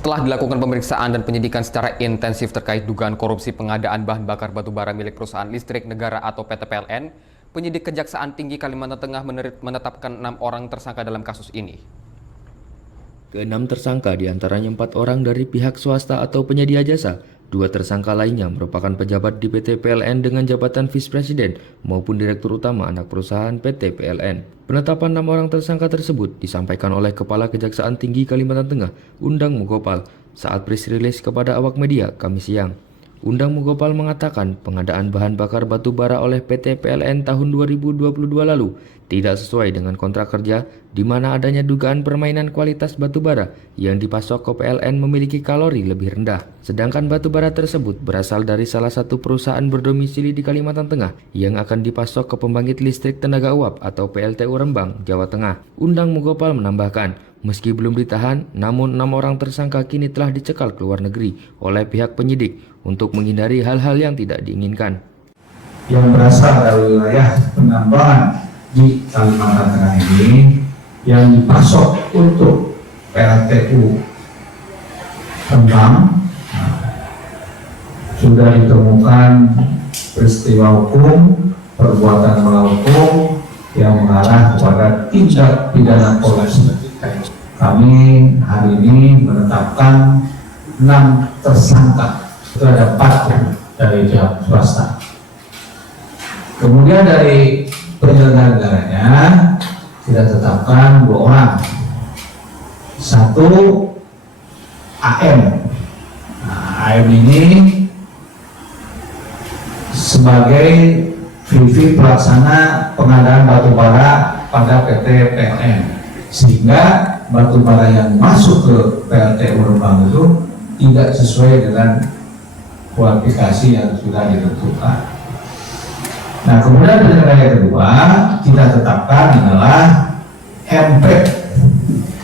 Setelah dilakukan pemeriksaan dan penyidikan secara intensif terkait dugaan korupsi pengadaan bahan bakar batubara milik perusahaan listrik negara atau PT PLN, penyidik Kejaksaan Tinggi Kalimantan Tengah menetapkan 6 orang tersangka dalam kasus ini. Keenam tersangka diantaranya 4 orang dari pihak swasta atau penyedia jasa. 2 tersangka lainnya merupakan pejabat di PT PLN dengan jabatan Vice Presiden maupun Direktur Utama anak perusahaan PT PLN. Penetapan 6 orang tersangka tersebut disampaikan oleh Kepala Kejaksaan Tinggi Kalimantan Tengah, Undang Mugopal, saat press release kepada awak media Kamis siang. Undang Mugopal mengatakan pengadaan bahan bakar batu bara oleh PT PLN tahun 2022 lalu tidak sesuai dengan kontrak kerja, di mana adanya dugaan permainan kualitas batu bara yang dipasok ke PLN memiliki kalori lebih rendah. Sedangkan batu bara tersebut berasal dari salah satu perusahaan berdomisili di Kalimantan Tengah yang akan dipasok ke pembangkit listrik tenaga uap atau PLTU Rembang, Jawa Tengah. Undang Mugopal menambahkan, meski belum ditahan, namun 6 orang tersangka kini telah dicekal ke luar negeri oleh pihak penyidik untuk menghindari hal-hal yang tidak diinginkan. Yang berasal dari wilayah penambangan di Kalimantan Tengah ini yang dipasok untuk PLTU Rembang sudah ditemukan peristiwa hukum, perbuatan melawan hukum yang mengarah kepada tindak pidana korupsi. Kami hari ini menetapkan 6 tersangka, itu ada 4 dari pihak swasta. Kemudian dari penyelenggara negaranya kita tetapkan 2 orang, 1 AM. AM ini sebagai VV pelaksana pengadaan batu bara pada PT PLN, sehingga batu bara yang masuk ke PLTU Rembang itu tidak sesuai dengan kualifikasi yang sudah ditentukan. Nah, kemudian penyelenggara yang kedua kita tetapkan adalah MP.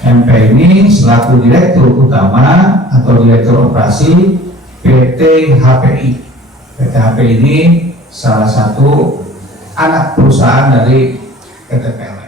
MP ini selaku Direktur Utama atau Direktur Operasi PT HPI. PT HPI ini salah satu anak perusahaan dari PT PLN.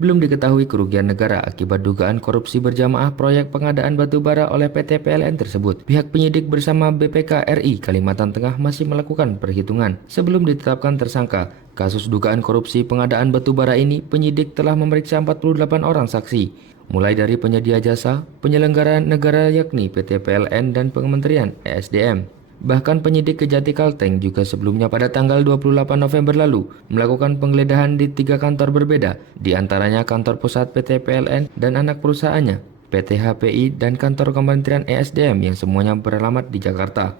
Belum diketahui kerugian negara akibat dugaan korupsi berjamaah proyek pengadaan batu bara oleh PT PLN tersebut. Pihak penyidik bersama BPK RI Kalimantan Tengah masih melakukan perhitungan. Sebelum ditetapkan tersangka, kasus dugaan korupsi pengadaan batu bara ini, penyidik telah memeriksa 48 orang saksi, mulai dari penyedia jasa, penyelenggara negara yakni PT PLN dan Kementerian ESDM. Bahkan penyidik Kejati Kalteng juga sebelumnya pada tanggal 28 November lalu melakukan penggeledahan di 3 kantor berbeda, di antaranya kantor pusat PT PLN dan anak perusahaannya, PT HPI dan kantor Kementerian ESDM yang semuanya beralamat di Jakarta.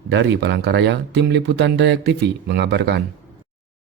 Dari Palangkaraya, Tim Liputan Dayak TV mengabarkan.